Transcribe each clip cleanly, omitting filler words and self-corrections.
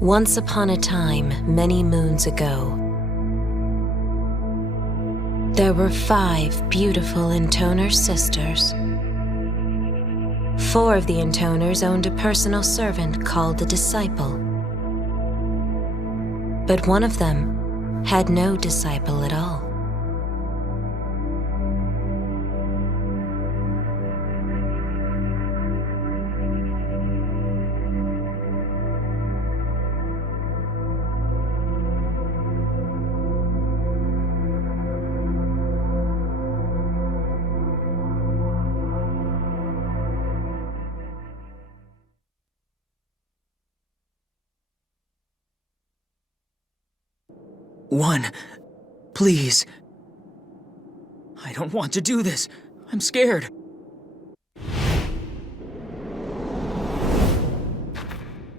Once upon a time, many moons ago, there were 5 beautiful Intoner sisters. 4 of the Intoners owned a personal servant called a disciple. But one of them had no disciple at all. One, please. I don't want to do this. I'm scared.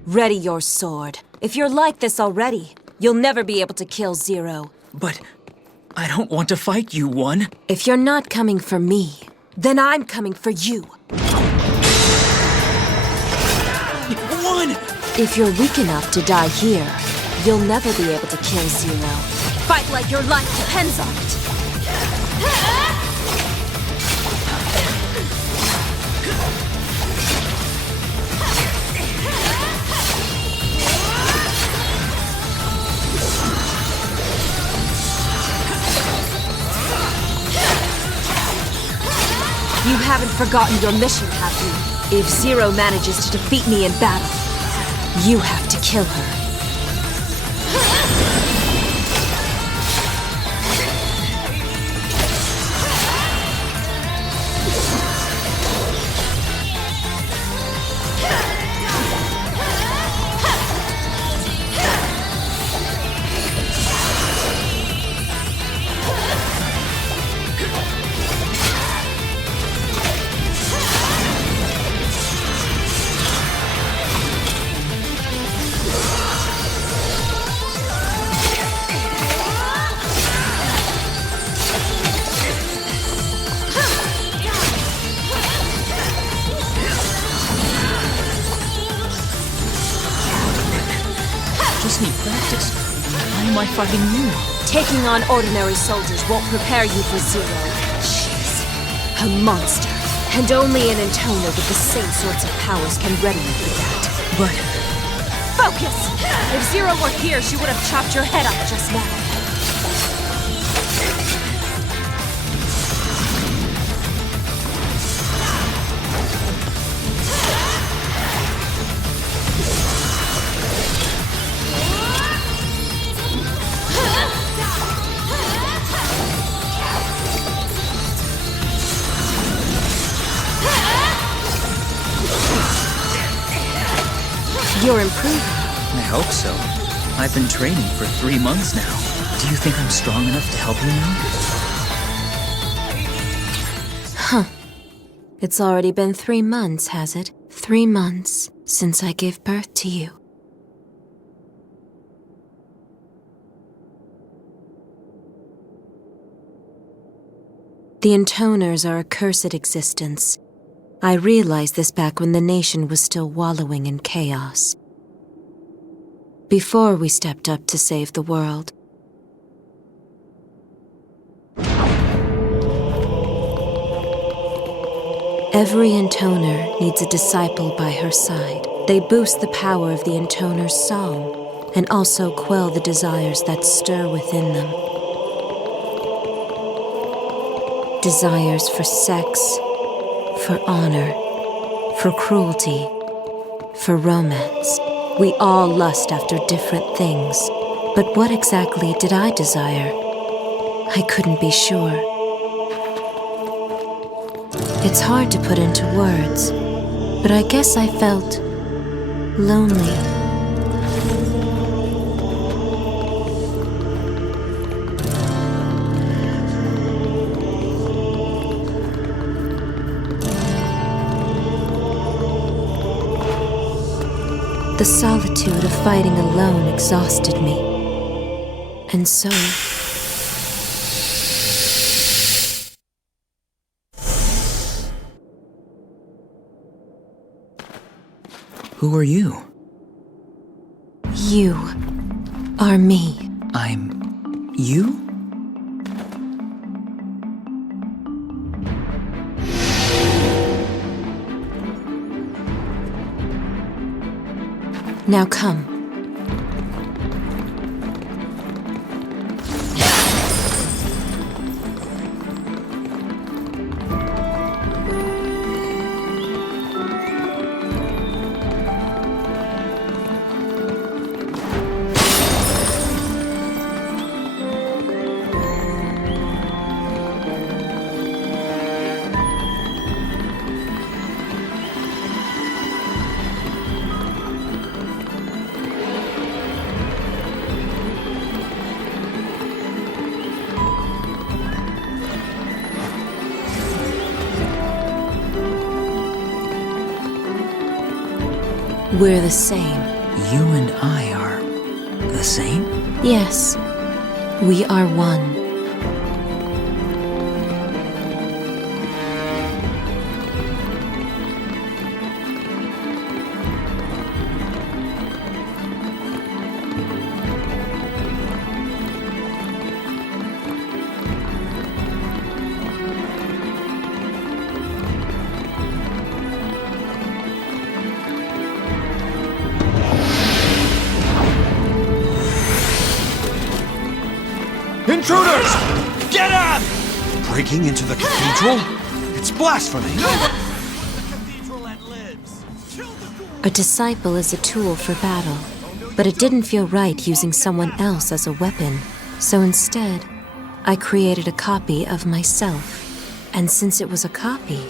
Ready your sword. If you're like this already, you'll never be able to kill Zero. But I don't want to fight you, One. If you're not coming for me, then I'm coming for you. One! If you're weak enough to die here, you'll never be able to kill Zero. Fight like your life depends on it. You haven't forgotten your mission, have you? If Zero manages to defeat me in battle, you have to kill her. Just need practice. Why am I fighting you? Taking on ordinary soldiers won't prepare you for Zero. She's a monster. And only an Intoner with the same sorts of powers can ready you for that. But... Focus! If Zero were here, she would have chopped your head off just now. You're improving. I hope so. I've been training for 3 months now. Do you think I'm strong enough to help you now? Huh. It's already been 3 months, has it? 3 months since I gave birth to you. The Intoners are a cursed existence. I realized this back when the nation was still wallowing in chaos. Before we stepped up to save the world. Every Intoner needs a disciple by her side. They boost the power of the Intoner's song, and also quell the desires that stir within them. Desires for sex, for honor, for cruelty, for romance. We all lust after different things. But what exactly did I desire? I couldn't be sure. It's hard to put into words, but I guess I felt lonely. The solitude of fighting alone exhausted me. And so... Who are you? You are me. I'm... you? Now come. We're the same. You and I are... the same? Yes, we are one. Intruders! Get up! Breaking into the cathedral? It's blasphemy! A disciple is a tool for battle, but it didn't feel right using someone else as a weapon. So instead, I created a copy of myself. And since it was a copy,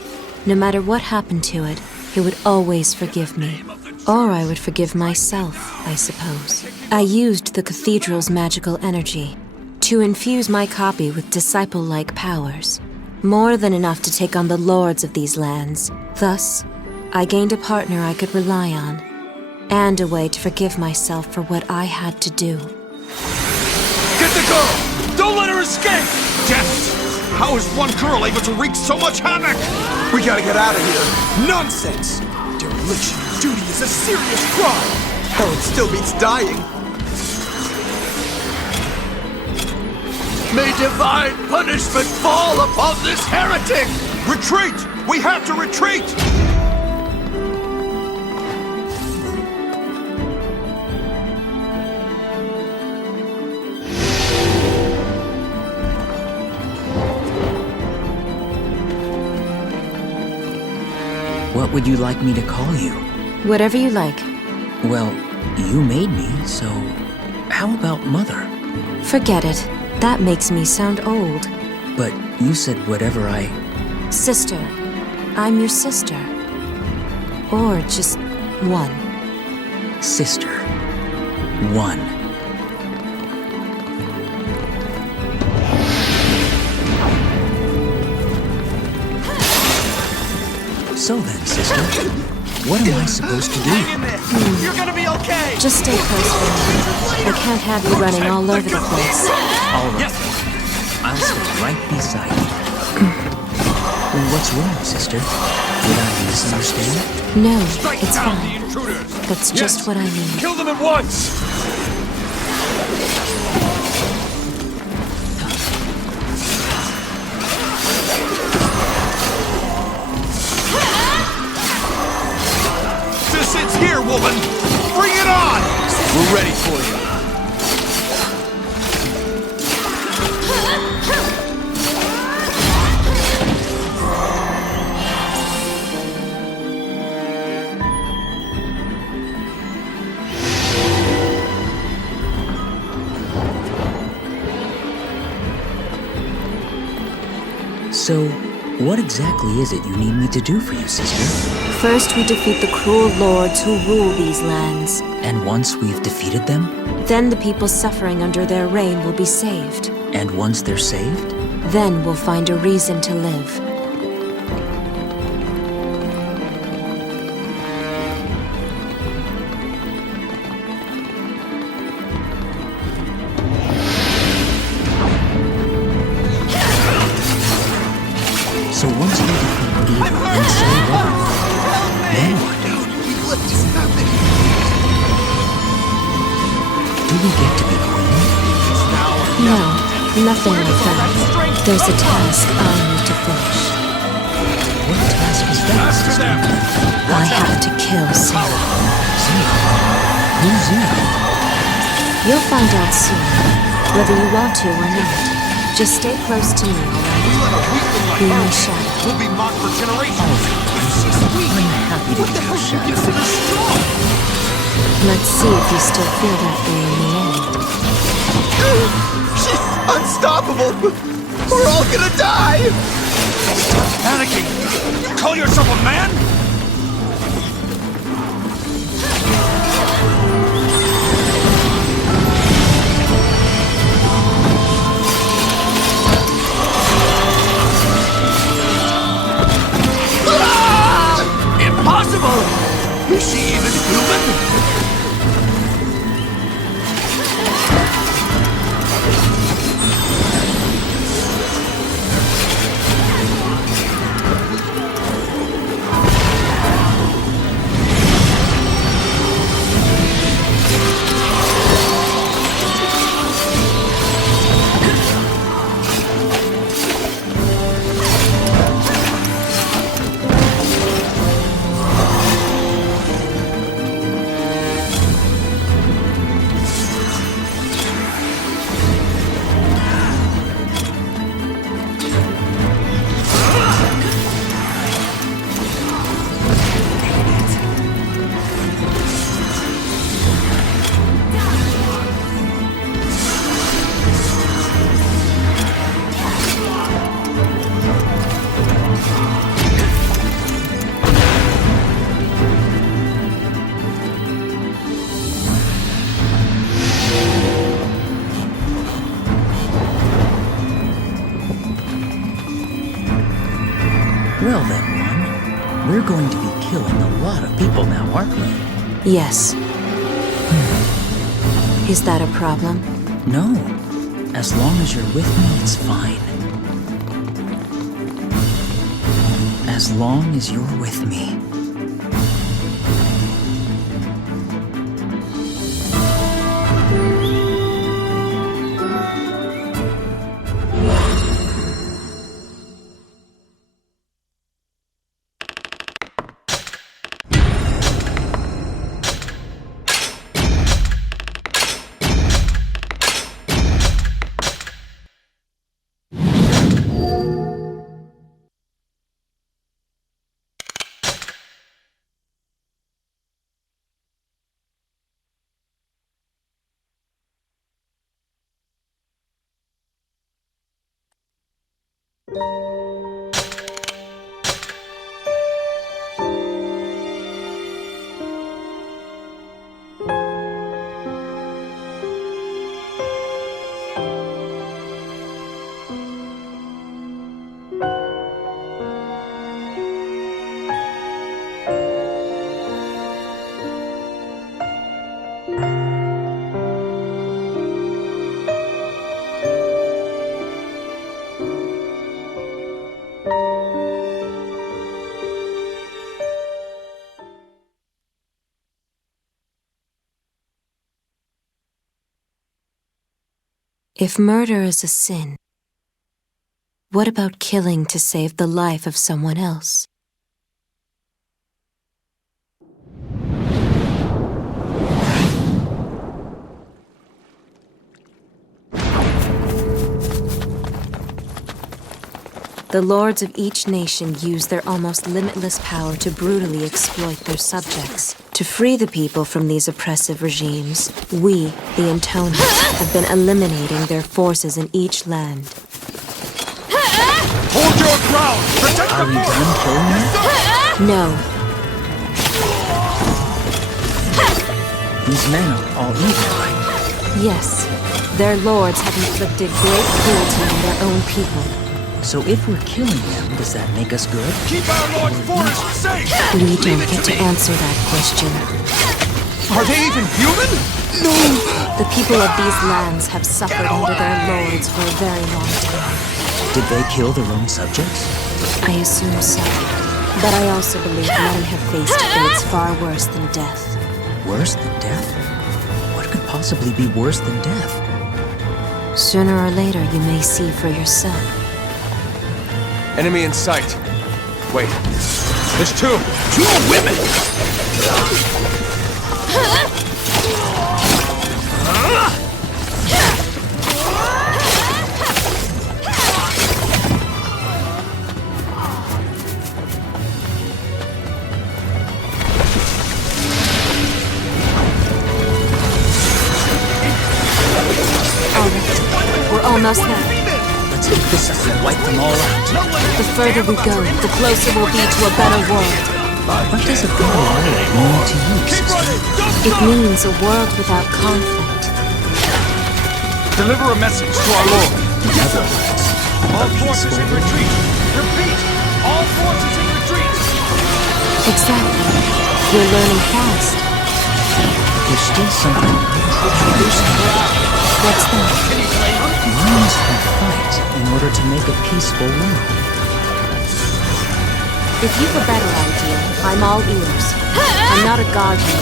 no matter what happened to it, it would always forgive me. Or I would forgive myself, I suppose. I used the cathedral's magical energy to infuse my copy with disciple-like powers, more than enough to take on the lords of these lands. Thus, I gained a partner I could rely on, and a way to forgive myself for what I had to do. Get the girl! Don't let her escape! Death! How is one girl able to wreak so much havoc? We gotta get out of here. Nonsense! Dereliction of duty is a serious crime! Hell, it still beats dying. May divine punishment fall upon this heretic! Retreat! We have to retreat! What would you like me to call you? Whatever you like. Well, you made me, so... how about Mother? Forget it. That makes me sound old. But you said whatever I... Sister. I'm your sister. Or just one. Sister. One. So then, sister, what am I supposed to do? Hang in there! You're gonna be okay! Just stay close for me. I can't have you running all over the place. All right. I'll stay right beside you. What's wrong, sister? Did I misunderstand? No, Strike it's down fine. the intruders! That's just what I need. Kill them at once! It's here, woman! Bring it on! We're ready for you. So, what exactly is it you need me to do for you, sister? First, we defeat the cruel lords who rule these lands. And once we've defeated them? Then the people suffering under their reign will be saved. And once they're saved? Then we'll find a reason to live. So once we defeat evil and save everyone, then what? we get to be queen? No, nothing like that. There's a task I need to finish. What task is that, sister? I have to kill Sarah. Zero? Who's Zero? You'll find out soon, whether you want to or not. Just stay close to me, alright? Be my shadow. We'll be mocked for generations. I'm happy to be your shadow. Let's see if you still feel that way in the end. She's unstoppable. We're all gonna die. Stop panicking. You call yourself a man? Impossible! Is she even human? Well then, One. We're going to be killing a lot of people now, aren't we? Yes. Is that a problem? No. As long as you're with me, it's fine. As long as you're with me. If murder is a sin, what about killing to save the life of someone else? The lords of each nation use their almost limitless power to brutally exploit their subjects. To free the people from these oppressive regimes, we, the Intoners, have been eliminating their forces in each land. Hold your ground! Protect Are we done killing them? No, These men are all evil, right? yes, their lords have inflicted great cruelty on their own people. So if we're killing them, does that make us good? Keep our Lord's forest safe! We don't get to answer that question. Are they even human? No! The people of these lands have suffered under their lords for a very long time. Did they kill their own subjects? I assume so. But I also believe many have faced fates far worse than death. Worse than death? What could possibly be worse than death? Sooner or later, you may see for yourself. Enemy in sight. Wait. There's two! Two women! We're almost there. Let's hit this up and wipe them all out. The further we go, the closer we'll be to a better world. What does a better world mean to you, sister? It means a world without conflict. Deliver a message to our Lord. In other words, All forces in retreat. Repeat. All forces in retreat. Exactly. You're learning fast. there's still something What's that? We must fight in order to make a peaceful world. If you've a better idea, I'm all ears. I'm not a guardian.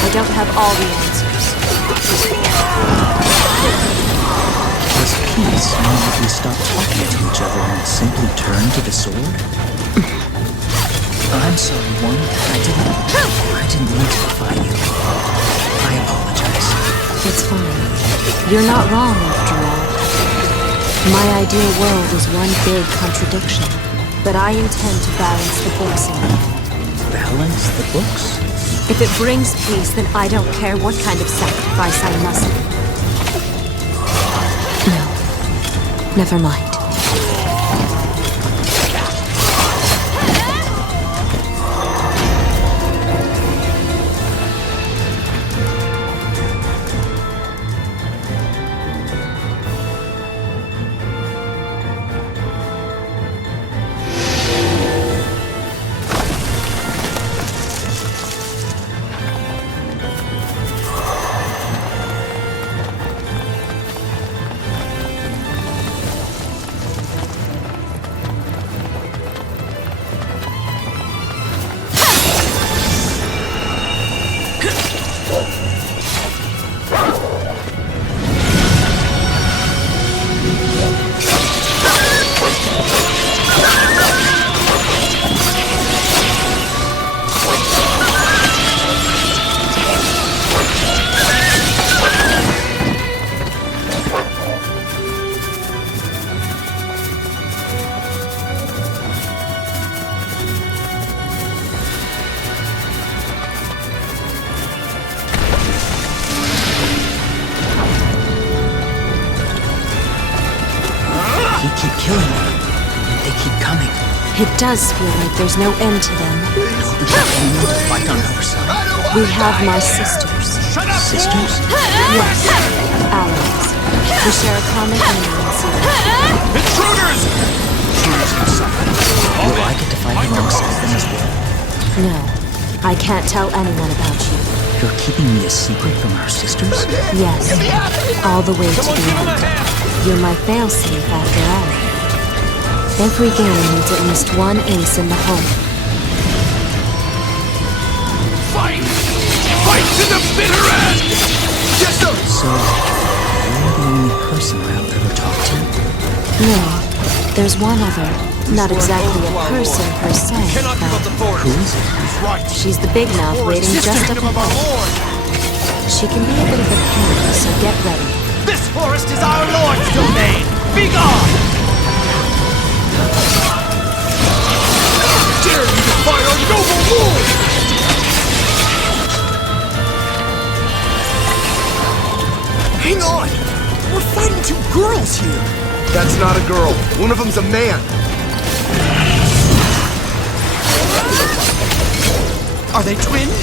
I don't have all the answers. Does peace mean that we stop talking to each other and simply turn to the sword? I'm sorry, One. I didn't mean to defy you. I apologize. It's fine. You're not wrong, after all. My ideal world is one big contradiction, but I intend to balance the books in it. Balance the books? If it brings peace, then I don't care what kind of sacrifice I must make. No. Never mind. It does feel like there's no end to them. Don't we have anyone to fight on our side? We have my sisters. Sisters? Yes, allies. We share a common enemy in Syria. Intruders! Intruders inside. Will I get to fight alongside them as well? No, I can't tell anyone about you. You're keeping me a secret from our sisters? Yes, all the way to the end. You're my failsafe after all. Every game needs at least one ace in the hole. Fight! Fight to the bitter end! Yes, sir! So, you're the only person I'll ever talk to? No, there's one other. Not exactly a person per se, Cannot give up the but forest. Who is it? He's right. she's the big mouth waiting just up Kingdom of our ahead. Lord. She can be a bit of a pain, so get ready. This forest is our Lord's domain! Be gone! Dare you defy our noble lord! Hang on! We're fighting two girls here! That's not a girl. One of them's a man. Are they twins?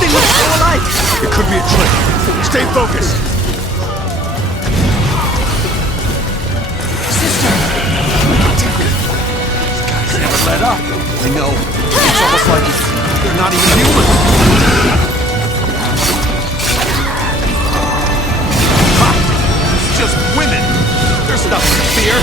They look so alike! It could be a trick. Stay focused. Never let up. I know. It's almost like they're not even human. Ha! It's just women. There's nothing to fear.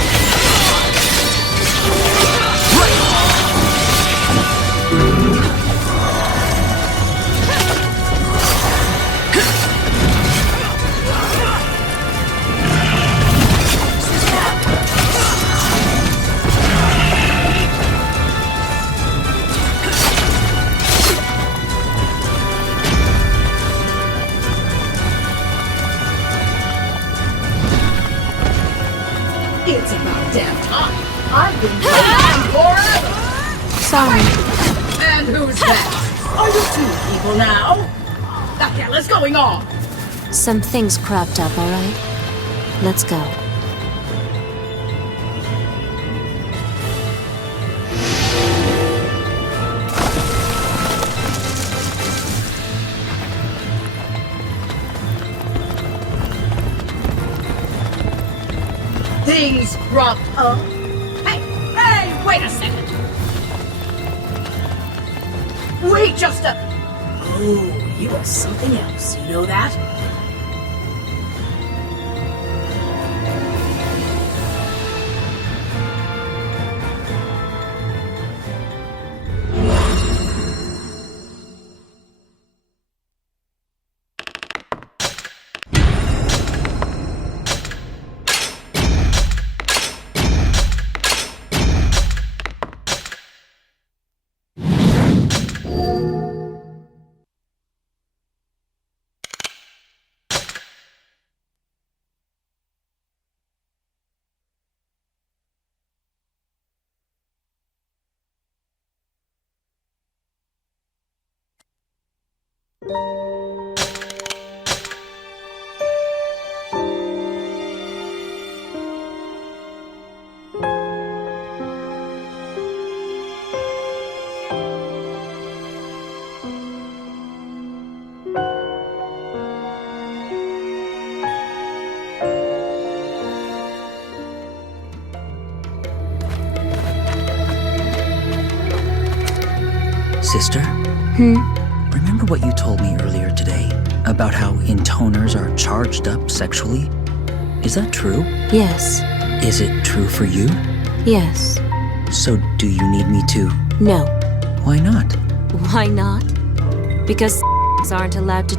Sorry. And who's that? Are you two people now? The hell is going on? Some things cropped up, alright? Let's go. Things cropped up? Hey, wait a second. Wait just a... Oh, you are something else, you know that? Sister? Remember what you told me earlier today about how Intoners are charged up sexually? Is that true? Yes. Is it true for you? Yes. So do you need me to? No. Why not? Why not? Because aren't allowed to.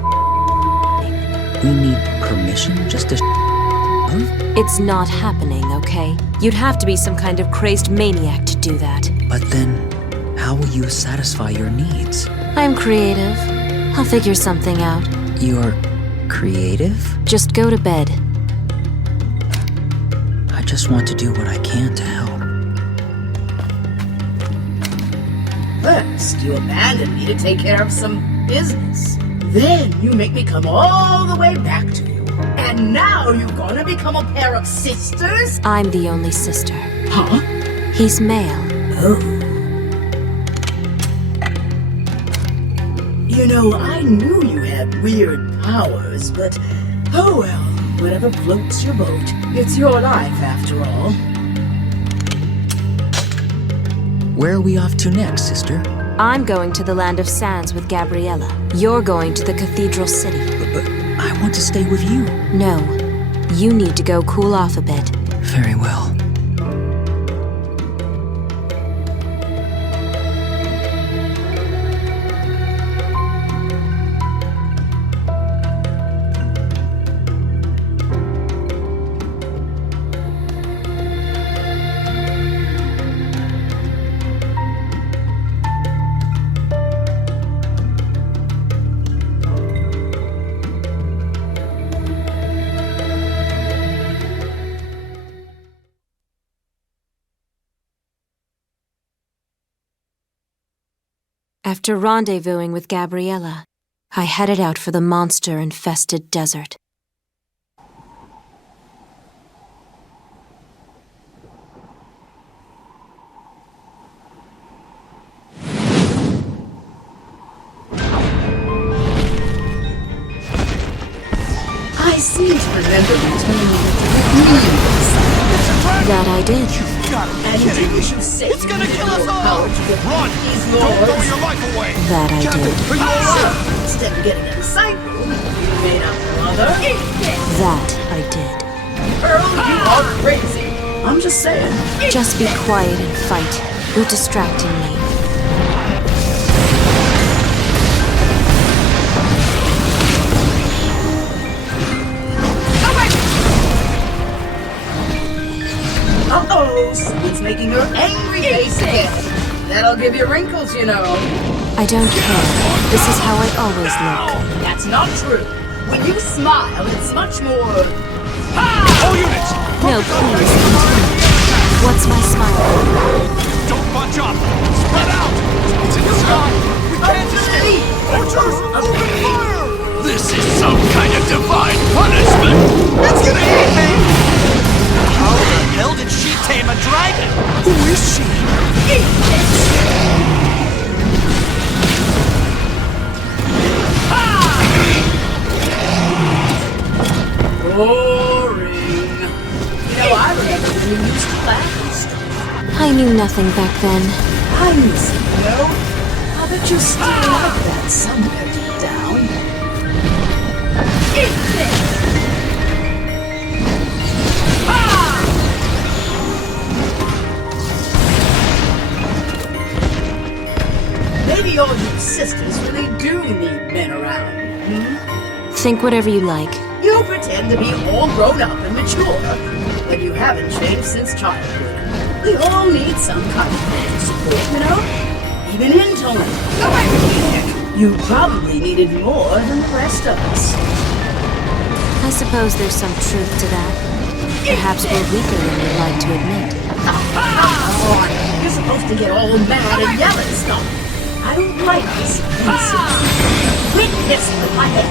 We need permission just to love? It's not happening, okay? You'd have to be some kind of crazed maniac to do that. But then, how will you satisfy your needs? I'm creative. I'll figure something out. You're creative? Just go to bed. I just want to do what I can to help. First, you abandon me to take care of some business. Then you make me come all the way back to you. And now you're gonna become a pair of sisters? I'm the only sister. Huh? He's male. Oh. You know, I knew you had weird powers, but oh well, whatever floats your boat. It's your life, after all. Where are we off to next, sister? I'm going to the Land of Sands with Gabriella. You're going to the Cathedral City. But I want to stay with you. No. You need to go cool off a bit. Very well. After rendezvousing with Gabriella, I headed out for the monster-infested desert. I seem to remember you telling me that That I did. and you say it's gonna kill us all. Run! Don't throw your life away! That I did. Instead of getting excited, you made up mother. That I did. Earl, you are crazy. I'm just saying. Just be quiet and fight. You're distracting me. Uh-oh, it's making your angry face again. That'll give you wrinkles, you know. I don't care. This is how I always look. That's not true. When you smile, it's much more... All units! No, please, continue. What's my smile? Don't bunch up! Spread out! It's in the sky! We can't escape! Archers! Open fire! This is some kind of divine punishment! It's gonna eat me! How the hell did she tame a dragon? Who is she? Boring. I remember when you used to laugh and stuff. I knew nothing back then. I miss it, I bet you still like that somewhere deep down. Eat this! Maybe all you sisters really do need men around, Think whatever you like. You pretend to be all grown up and mature, but you haven't changed since childhood. We all need some kind of mental support, Even Intoners. You probably needed more than the rest of us. I suppose there's some truth to that. Perhaps we're weaker than we'd like to admit. Come on, you're supposed to get all mad and yell and stuff. I don't like this. Quit messing with my head.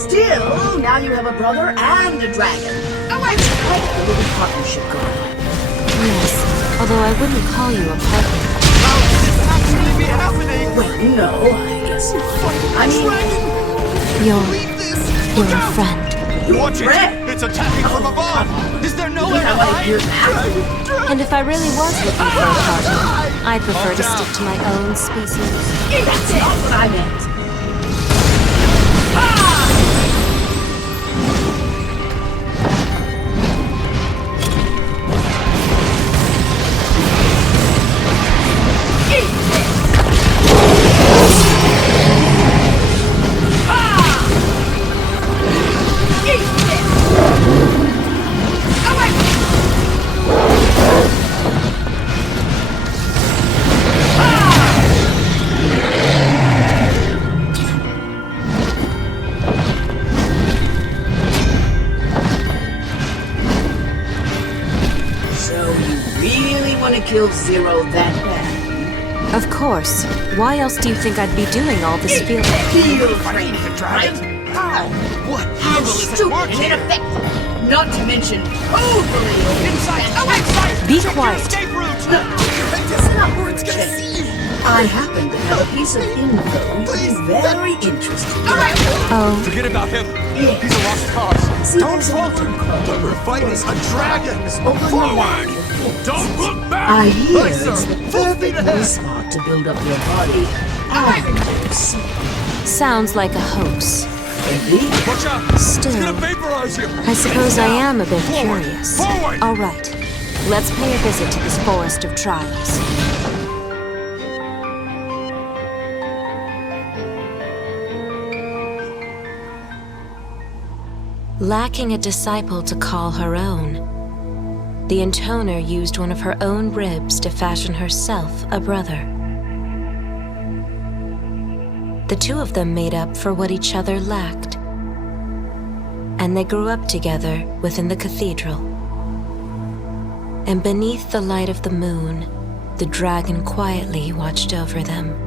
Still, now you have a brother and a dragon. It's quite a little partnership going on. Yes, although I wouldn't call you a partner. How could this actually be happening? Well, no, I guess not. I mean, You're a friend. Watch it! Red. It's attacking from above! Is there no you way to have hide? ideas now? And if I really was looking for a partner, I'd prefer to stick to my own species. That's not what I meant. Kill Zero that bad. Of course. Why else do you think I'd be doing all this field? Field training, right? How? What How evil is at stupid work and here? ineffective. Not to mention overly Inside! Oh, inside! Be Check quiet. your escape route! Listen up, or it's gonna see you. I happen to have a piece of info that is very interesting. Oh, Forget about him! Yeah. He's a lost cause! See, Don't there's a falter! one called But we're fighting a dragon! Forward! Don't look back! I hear Aye, it's sir. perfectly smart to build up your body and your soul. sounds like a hoax. Indeed. Watch out! It's Still, gonna vaporize you! I suppose I am a bit Forward. curious. Forward! All right, let's pay a visit to this forest of trials. Lacking a disciple to call her own, the Intoner used one of her own ribs to fashion herself a brother. The two of them made up for what each other lacked, and they grew up together within the cathedral. And beneath the light of the moon, the dragon quietly watched over them.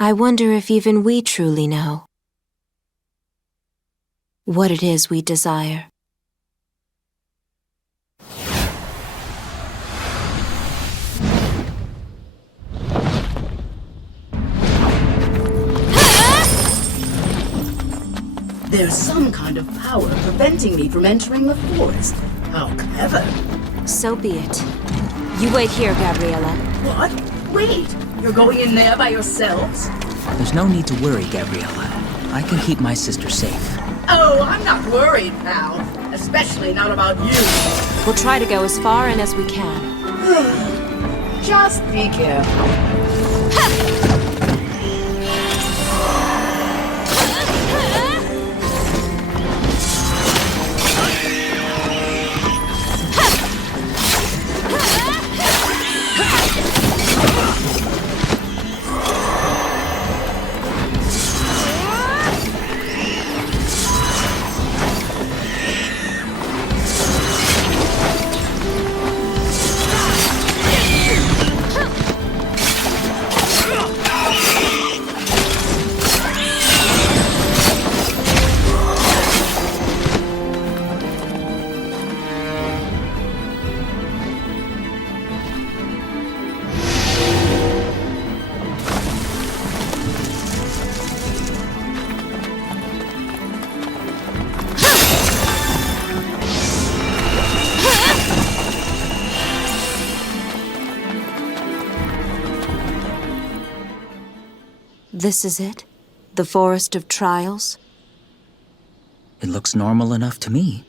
I wonder if even we truly know what it is we desire. There's some kind of power preventing me from entering the forest. How clever. So be it. You wait here, Gabriella. What? Wait, you're going in there by yourselves? There's no need to worry, Gabriella. I can keep my sister safe. Oh, I'm not worried, pal. Especially not about you. We'll try to go as far in as we can. Just be careful. This is it? The Forest of Trials? It looks normal enough to me.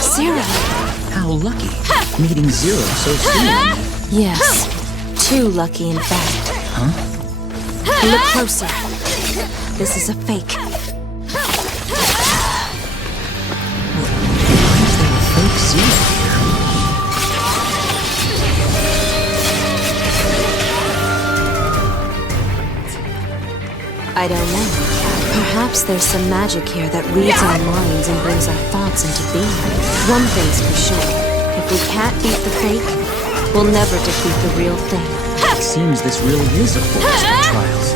Zero! How lucky. Meeting Zero so soon. Yes. Too lucky, in fact. Huh? Look closer. This is a fake. Why is there a fake Zero here? I don't know. Perhaps there's some magic here that reads our minds and brings our thoughts into being. One thing's for sure. If we can't beat the fake, we'll never defeat the real thing. It seems this really is a forest of trials.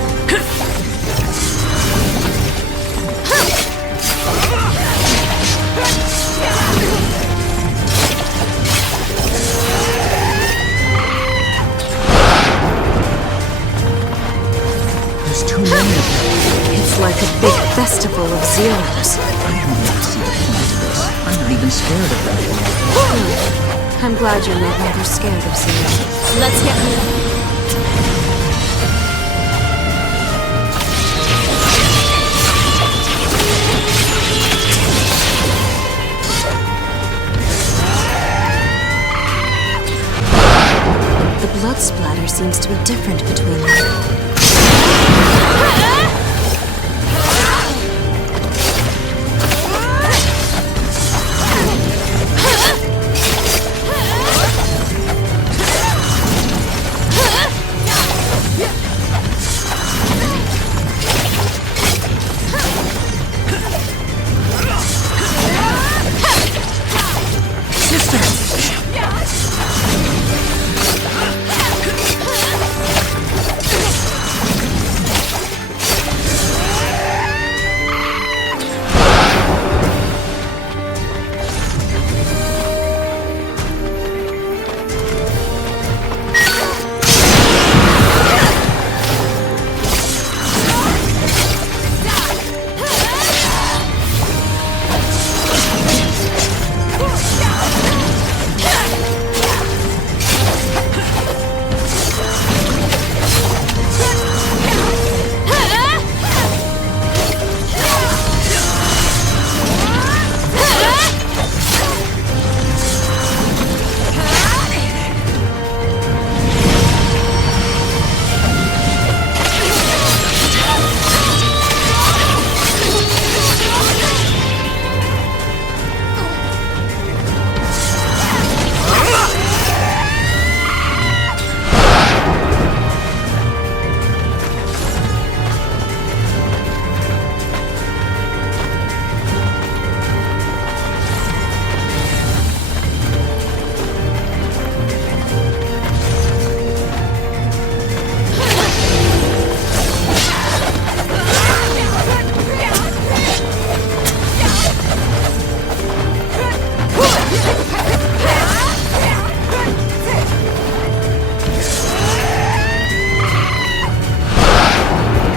There's too many of them. It's like a big festival of zeros. I don't want to see the point of this. I'm not even scared of them anymore. I'm glad you're no longer scared of zero. Let's get moving. The blood splatter seems to be different between them.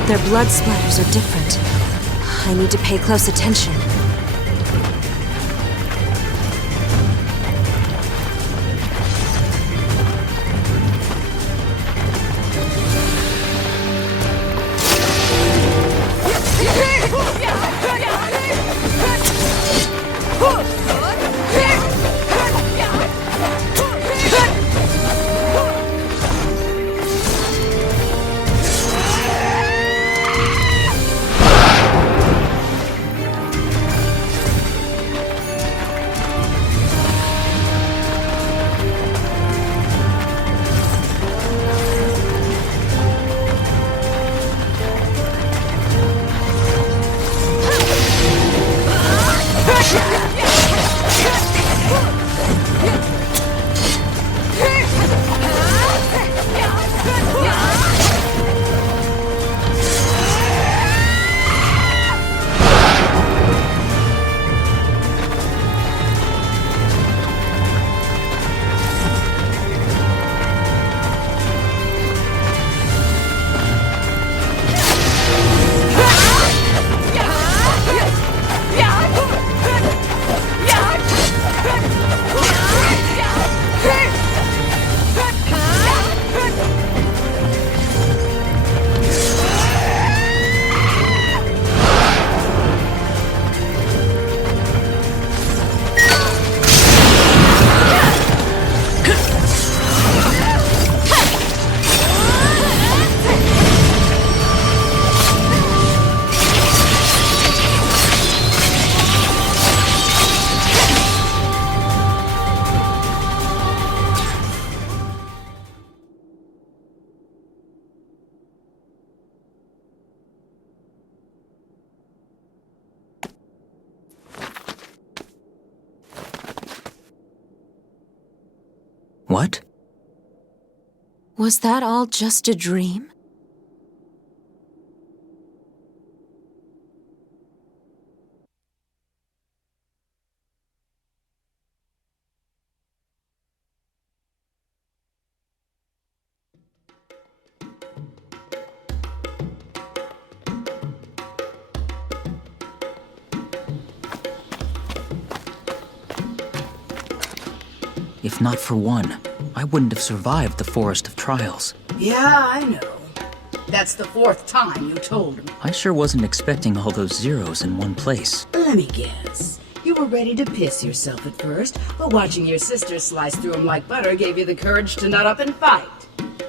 Their blood splatters are different. I need to pay close attention. What? Was that all just a dream? If not for one, I wouldn't have survived the Forest of Trials. Yeah, I know. That's the 4th time you told me. I sure wasn't expecting all those zeros in one place. Let me guess. You were ready to piss yourself at first, but watching your sister slice through them like butter gave you the courage to nut up and fight.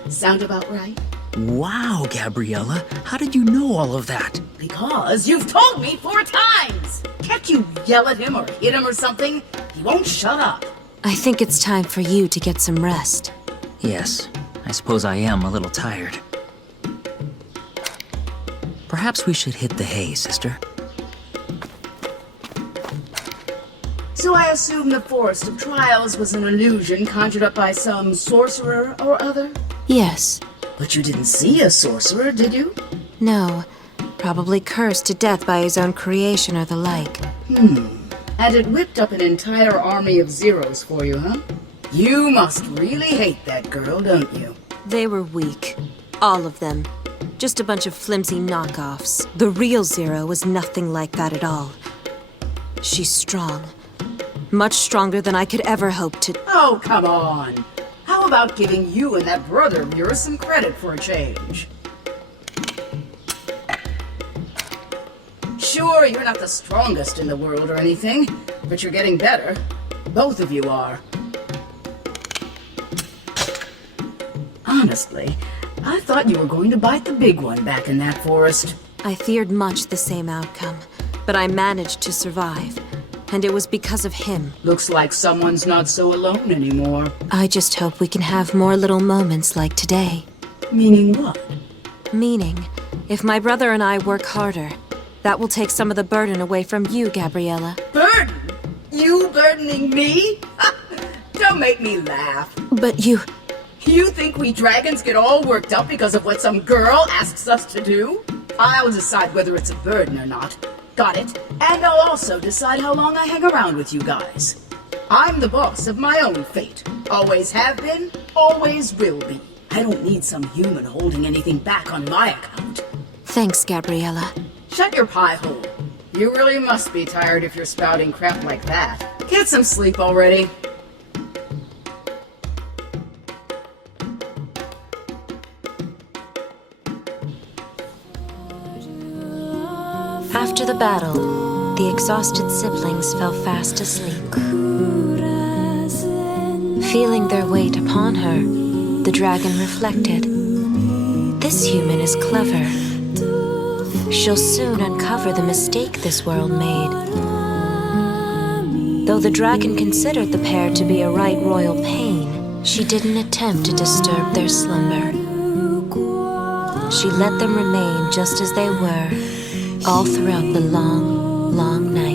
Sound about right? Wow, Gabriella, how did you know all of that? Because you've told me 4 times! Can't you yell at him or hit him or something? He won't shut up. I think it's time for you to get some rest. Yes, I suppose I am a little tired. Perhaps we should hit the hay, sister. So I assume the Forest of Trials was an illusion conjured up by some sorcerer or other? Yes. But you didn't see a sorcerer, did you? No. Probably cursed to death by his own creation or the like. And it whipped up an entire army of zeros for you, huh? You must really hate that girl, don't you? They were weak. All of them. Just a bunch of flimsy knockoffs. The real Zero was nothing like that at all. She's strong. Much stronger than I could ever hope to... Oh, come on. How about giving you and that brother of yours some credit for a change? Sure, you're not the strongest in the world or anything, but you're getting better. Both of you are. Honestly, I thought you were going to bite the big one back in that forest. I feared much the same outcome, but I managed to survive. And it was because of him. Looks like someone's not so alone anymore. I just hope we can have more little moments like today. Meaning what? Meaning, if my brother and I work harder, that will take some of the burden away from you, Gabriella. Burden? You burdening me? Don't make me laugh. But you... You think we dragons get all worked up because of what some girl asks us to do? I'll decide whether it's a burden or not. Got it? And I'll also decide how long I hang around with you guys. I'm the boss of my own fate. Always have been, always will be. I don't need some human holding anything back on my account. Thanks, Gabriella. Shut your pie hole. You really must be tired if you're spouting crap like that. Get some sleep already. After the battle, the exhausted siblings fell fast asleep. Feeling their weight upon her, the dragon reflected. This human is clever. She'll soon uncover the mistake this world made. Though the dragon considered the pair to be a right royal pain, she didn't attempt to disturb their slumber. She let them remain just as they were, all throughout the long, long night.